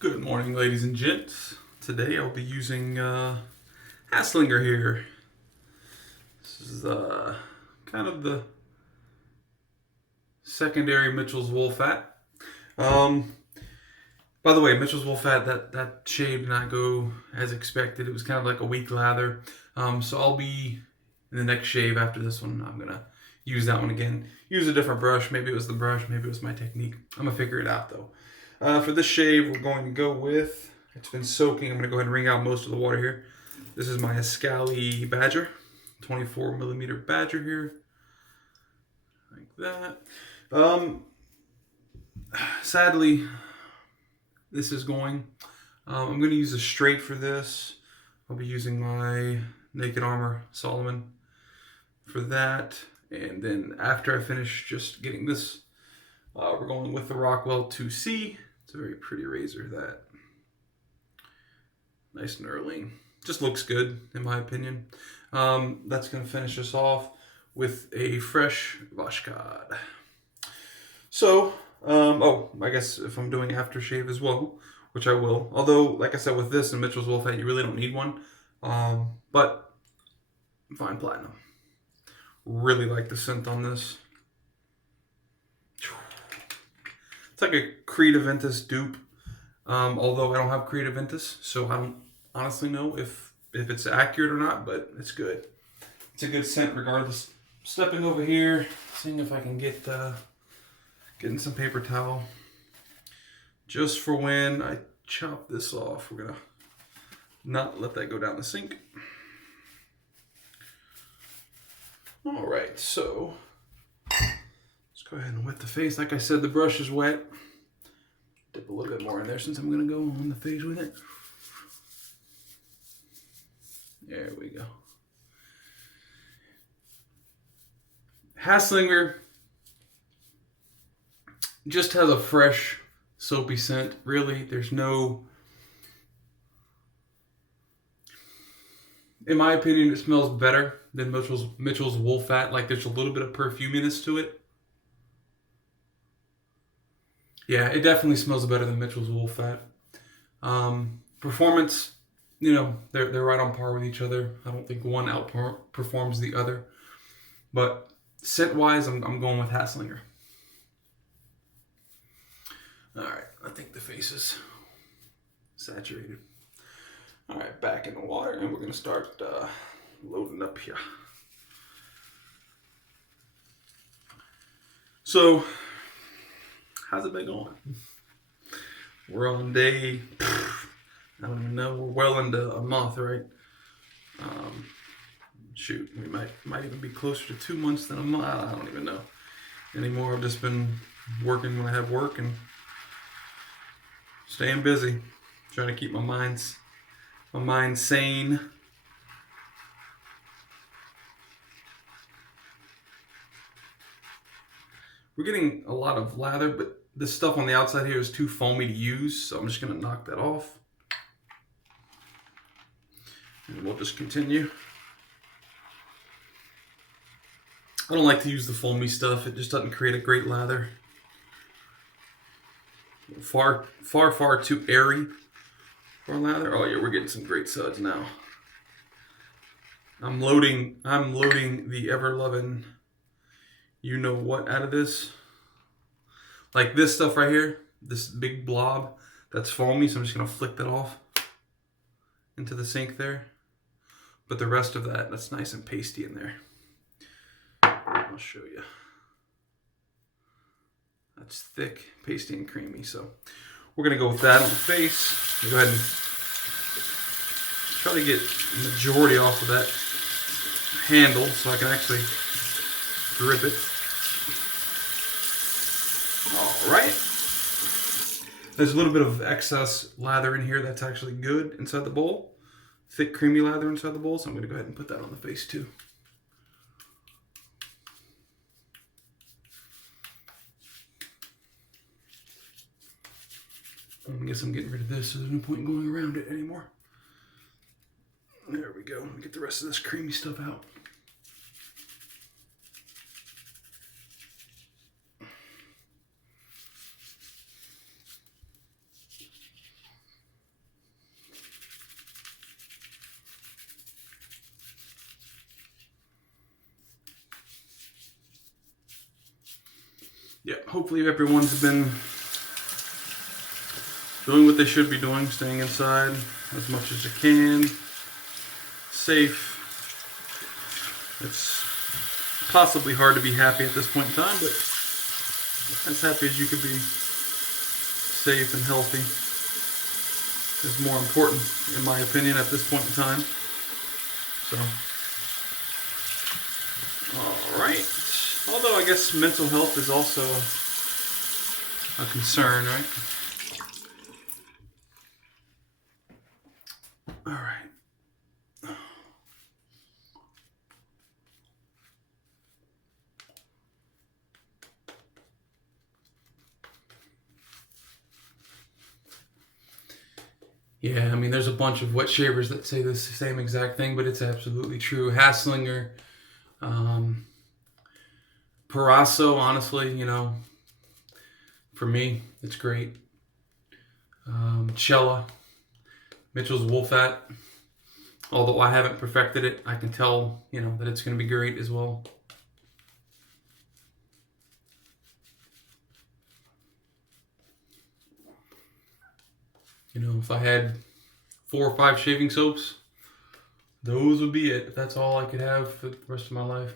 Good morning, ladies and gents. Today I'll be using Haslinger here. This is kind of the secondary Mitchell's wool fat. By the way, Mitchell's wool fat, that shave did not go as expected. It was kind of like a weak lather. So I'll be, in the next shave after this one, I'm going to use that one again. Use a different brush. Maybe it was the brush, maybe it was my technique. I'm going to figure it out though. For this shave, we're going to go with, it's been soaking. I'm going to go ahead and wring out most of the water here. This is my Escali Badger, 24 millimeter Badger here, like that. Sadly, this is going. I'm going to use a straight for this. I'll be using my Naked Armor Solomon for that. And then after I finish just getting this, we're going with the Rockwell 2C. It's a very pretty razor, that. Nice knurling. Just looks good, in my opinion. That's going to finish us off with a fresh Vodkhod. So, I guess if I'm doing aftershave as well, which I will. Although, like I said, with this and Mitchell's wool fat, you really don't need one. But, fine platinum. Really like the scent on this. It's like a Creed Aventus dupe, although I don't have Creed Aventus, so I don't honestly know if it's accurate or not, but it's good. It's a good scent regardless. Stepping over here, seeing if I can get getting some paper towel. Just for when I chop this off, we're gonna not let that go down the sink. All right, so let's go ahead and wet the face. Like I said, the brush is wet. Dip a little bit more in there since I'm going to go on the face with it. There we go. Haslinger just has a fresh, soapy scent. Really, there's no... In my opinion, it smells better than Mitchell's wool fat. Like, there's a little bit of perfuminess to it. Yeah, it definitely smells better than Mitchell's wool fat. Performance, you know, they're right on par with each other. I don't think one outperforms the other. But scent-wise, I'm going with Haslinger. All right, I think the face is saturated. All right, back in the water, and we're going to start loading up here. So, how's it been going? We're on day, I don't even know, we're well into a month, right? Shoot, we might even be closer to 2 months than a month. I don't even know anymore. I've just been working when I have work and staying busy, trying to keep my mind sane. We're getting a lot of lather, but this stuff on the outside here is too foamy to use, so I'm just going to knock that off. And we'll just continue. I don't like to use the foamy stuff. It just doesn't create a great lather. Far too airy for lather. Oh yeah, we're getting some great suds now. I'm loading the ever-loving you-know-what out of this. Like this stuff right here, this big blob, that's foamy, so I'm just going to flick that off into the sink there. But the rest of that's nice and pasty in there. I'll show you. That's thick, pasty, and creamy. So we're going to go with that on the face. Go ahead and try to get the majority off of that handle so I can actually grip it. All right. There's a little bit of excess lather in here that's actually good inside the bowl. Thick, creamy lather inside the bowl. So I'm going to go ahead and put that on the face too. I guess I'm getting rid of this, so there's no point in going around it anymore. There we go. Let me get the rest of this creamy stuff out. hopefully everyone's been doing what they should be doing, staying inside as much as you can, safe. It's possibly hard to be happy at this point in time, but as happy as you could be, safe and healthy is more important, in my opinion, at this point in time. So, alright. Although I guess mental health is also a concern, right? Alright. Yeah, I mean, there's a bunch of wet shavers that say the same exact thing, but it's absolutely true. Haslinger, Parasso, honestly, you know, for me, it's great. Cella, Mitchell's Wolfat, although I haven't perfected it, I can tell, you know, that it's going to be great as well. You know, if I had 4 or 5 shaving soaps, those would be it. If that's all I could have for the rest of my life.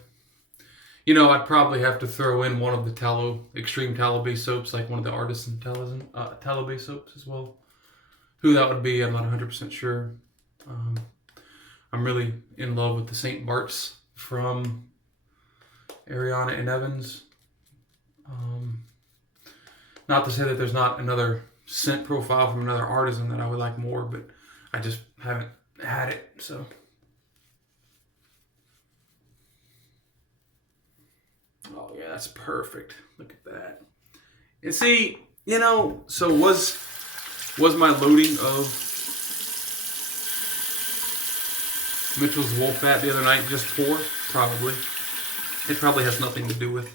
You know, I'd probably have to throw in one of the tallow, extreme tallow-based soaps, like one of the artisan tallow-based soaps as well. Who that would be, I'm not 100% sure. I'm really in love with the St. Bart's from Ariana and Evans. Not to say that there's not another scent profile from another artisan that I would like more, but I just haven't had it, so. Oh yeah, that's perfect. Look at that. And see, you know, so was my loading of Mitchell's Wolfat the other night just poor? Probably. It probably has nothing to do with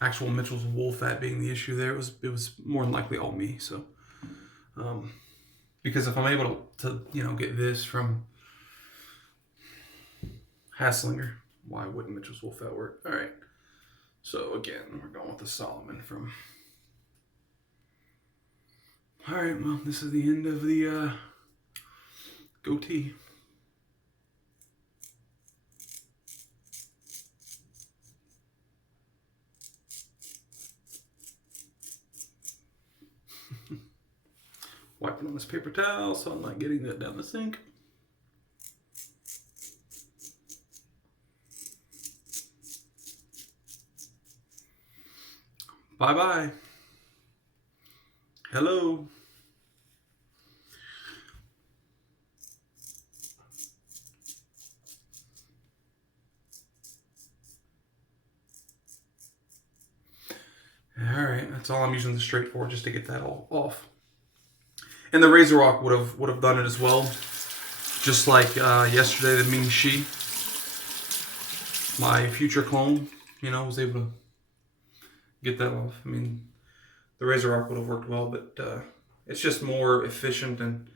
actual Mitchell's Wolfat being the issue there. It was more than likely all me. So, because if I'm able to you know, get this from Haslinger, why wouldn't Mitchell's Wolfat work? All right. So again, we're going with the Solomon from. All right. Well, this is the end of the goatee. Wiping on this paper towel so I'm not getting that down the sink. Bye-bye. Hello. All right, that's all I'm using the straight for, just to get that all off. And the Razor Rock would have done it as well, just like yesterday. The Ming Shi, my future clone, you know, was able to get that off. I mean, the Razor Rock would have worked well, but it's just more efficient and,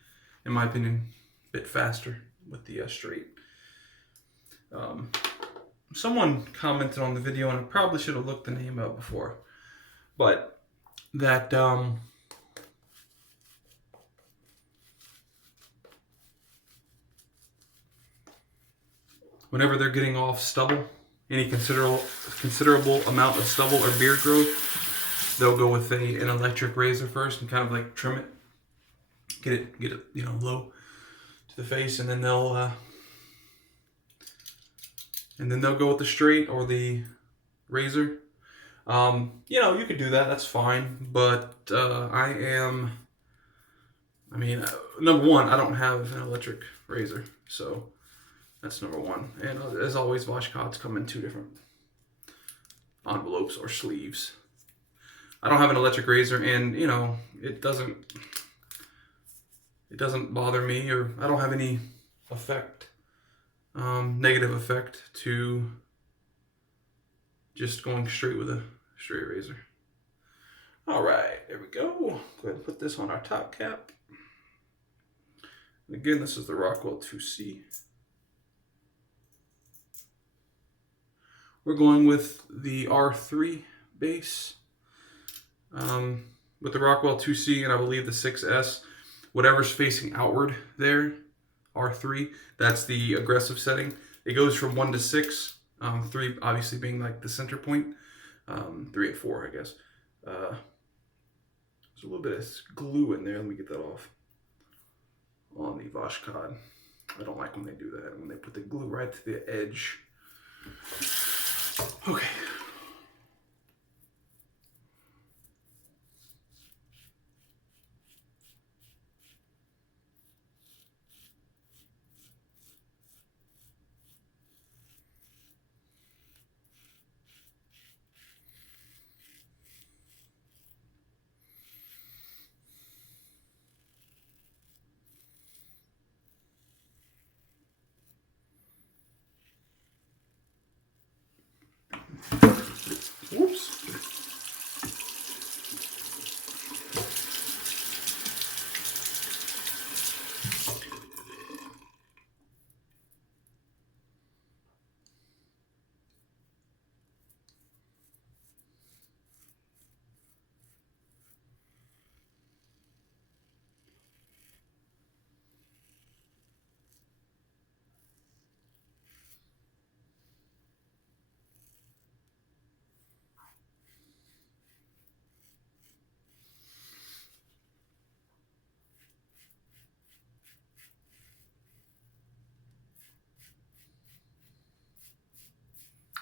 in my opinion, a bit faster with the straight. Someone commented on the video, and I probably should have looked the name up before, but that whenever they're getting off stubble, any considerable amount of stubble or beard growth, they'll go with an electric razor first and kind of like trim it, get it, you know, low to the face, and then they'll go with the straight or the razor. You know, you could do that, that's fine, but I mean, number one, I don't have an electric razor, so that's number one. And as always, Vodkhods come in 2 different envelopes or sleeves. I don't have an electric razor, and you know, it doesn't bother me, or I don't have any effect, negative effect to just going straight with a straight razor. All right, there we go. Go ahead and put this on our top cap. And again, this is the Rockwell 2C. We're going with the R3 base. With the Rockwell 2C and I believe the 6S, whatever's facing outward there, R3, that's the aggressive setting. It goes from 1 to 6, 3 obviously being like the center point, 3 and 4, I guess. There's a little bit of glue in there. Let me get that off. On the Vodkhod. I don't like when they do that, when they put the glue right to the edge. Okay. Whoops.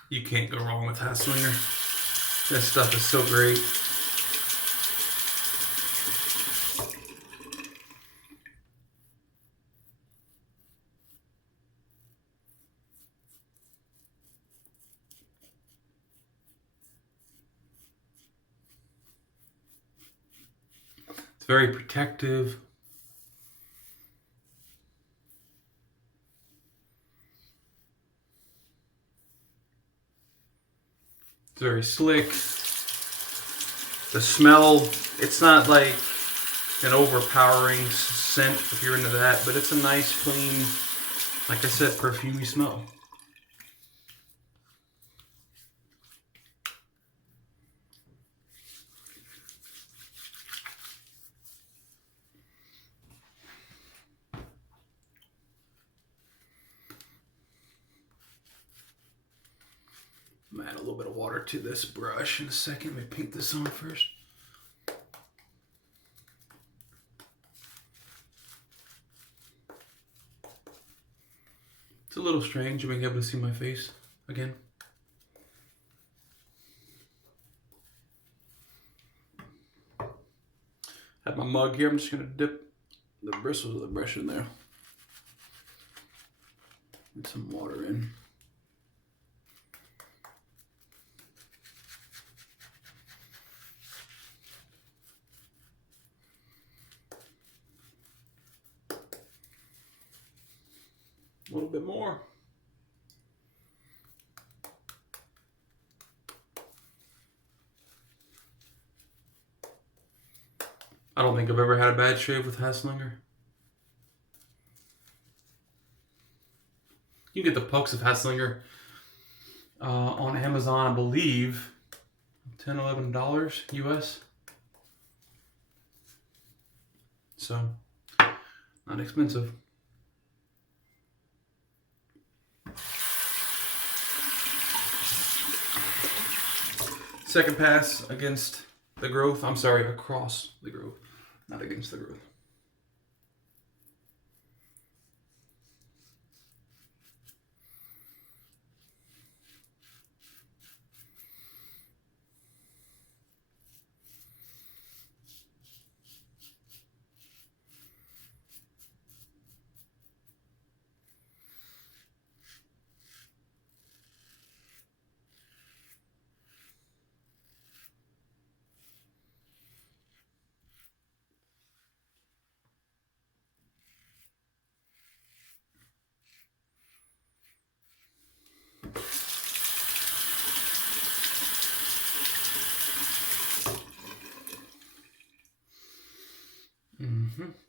You can't go wrong with Haslinger. This stuff is so great. It's very protective. It's very slick. The smell, it's not like an overpowering scent if you're into that, but it's a nice, clean, like I said, perfumey smell. I'm gonna add a little bit of water to this brush in a second. Let me paint this on first. It's a little strange being able to see my face again. I have my mug here. I'm just gonna dip the bristles of the brush in there. Get some water in. A little bit more. I don't think I've ever had a bad shave with Haslinger. You can get the pucks of Haslinger on Amazon, I believe, $10, $11 US. So, not expensive. Second pass against the growth. I'm sorry, across the growth, not against the growth.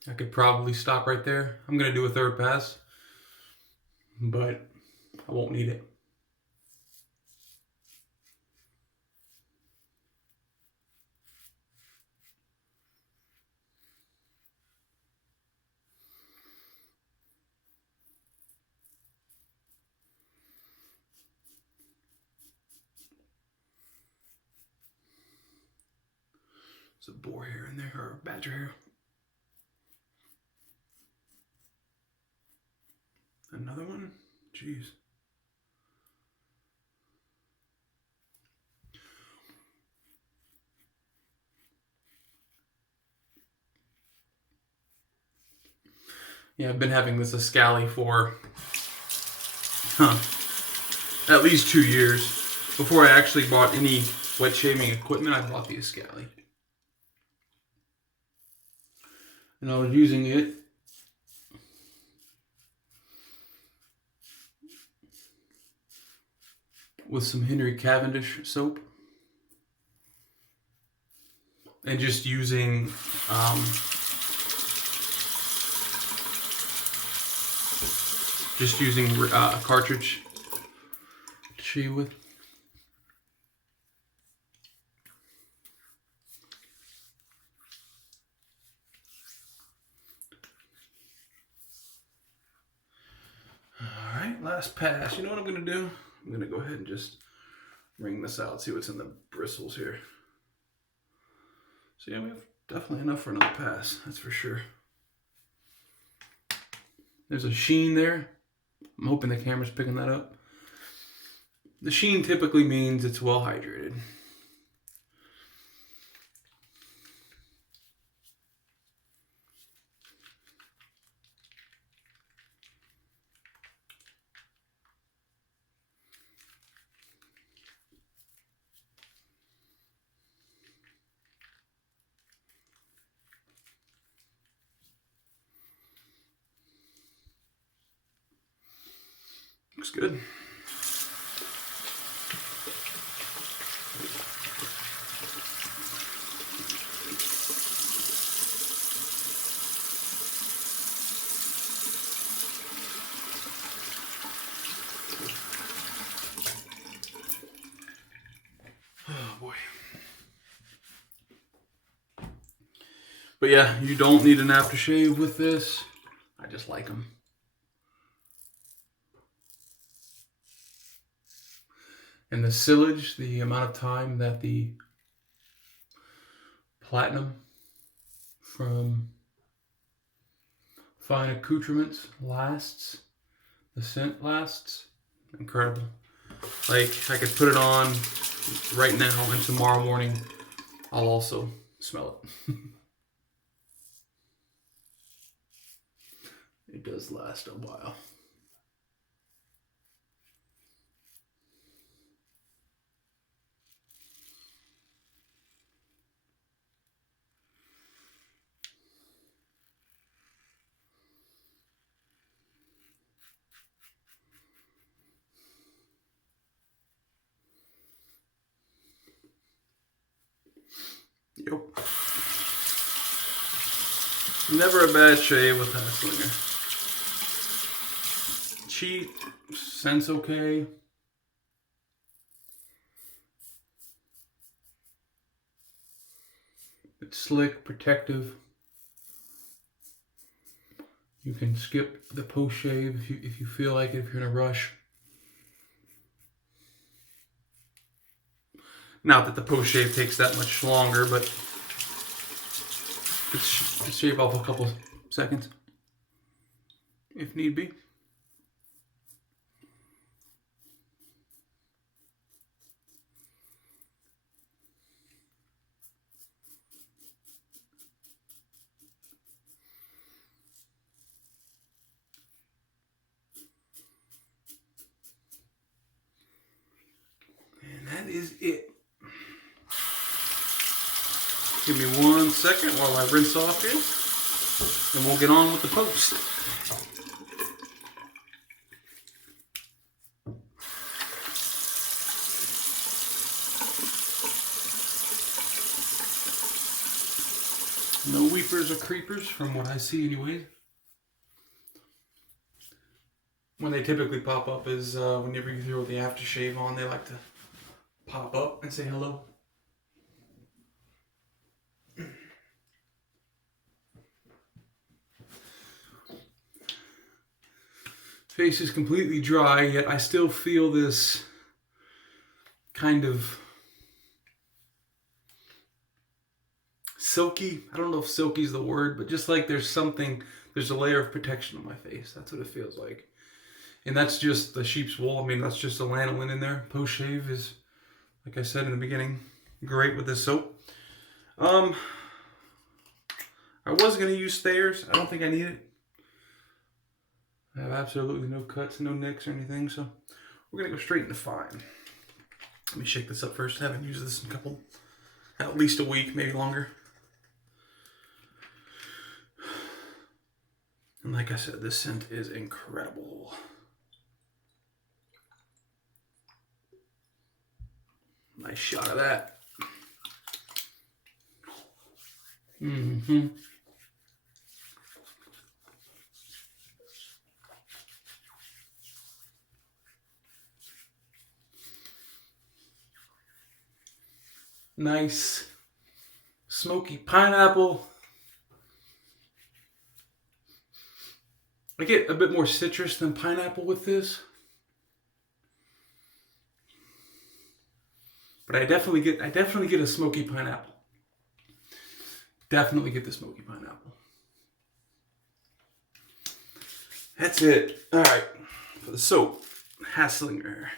I could probably stop right there. I'm going to do a third pass, but I won't need it. There's a boar hair in there, or a badger hair. Another one? Jeez. Yeah, I've been having this Escali for at least 2 years. Before I actually bought any wet shaving equipment, I bought the Escali. And I was using it with some Henry Cavendish soap. And just using a cartridge to shave with. Alright, last pass. You know what I'm going to do? I'm going to go ahead and just wring this out, see what's in the bristles here. So yeah, we have definitely enough for another pass, that's for sure. There's a sheen there. I'm hoping the camera's picking that up. The sheen typically means it's well hydrated. Looks good. Oh boy. But yeah, you don't need an aftershave with this. I just like them. And the silage, the amount of time that the platinum from fine accoutrements lasts, the scent lasts, incredible. Like, I could put it on right now and tomorrow morning I'll also smell it. It does last a while. Yep. Never a bad shave with Haslinger. Cheap, scent's okay. It's slick, protective. You can skip the post shave if you feel like it, if you're in a rush. Not that the post shave takes that much longer, but just shave off a couple seconds if need be. And that is it. Give me 1 second while I rinse off here, and we'll get on with the post. No weepers or creepers from what I see anyway. When they typically pop up is whenever you throw the aftershave on, they like to pop up and say hello. Face is completely dry, yet I still feel this kind of silky. I don't know if silky is the word, but just like there's a layer of protection on my face. That's what it feels like. And that's just the sheep's wool. I mean, that's just the lanolin in there. Post-shave is, like I said in the beginning, great with this soap. I was going to use Thayer's. I don't think I need it. I have absolutely no cuts, no nicks or anything, so we're going to go straight into fine. Let me shake this up first. I haven't used this in at least a week, maybe longer. And like I said, this scent is incredible. Nice shot of that. Mm-hmm. Nice smoky pineapple. I get a bit more citrus than pineapple with this. But I definitely get a smoky pineapple. Definitely get the smoky pineapple. That's it. All right, for the soap, Haslinger.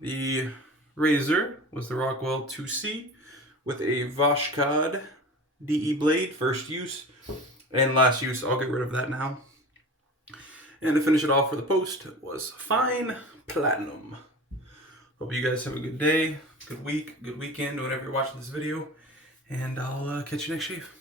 The razor was the Rockwell 2C with a Vodkhod DE blade, first use and last use. I'll get rid of that now. And to finish it off for the post was Fine Platinum. Hope you guys have a good day, good week, good weekend, whenever you're watching this video. And I'll catch you next shave.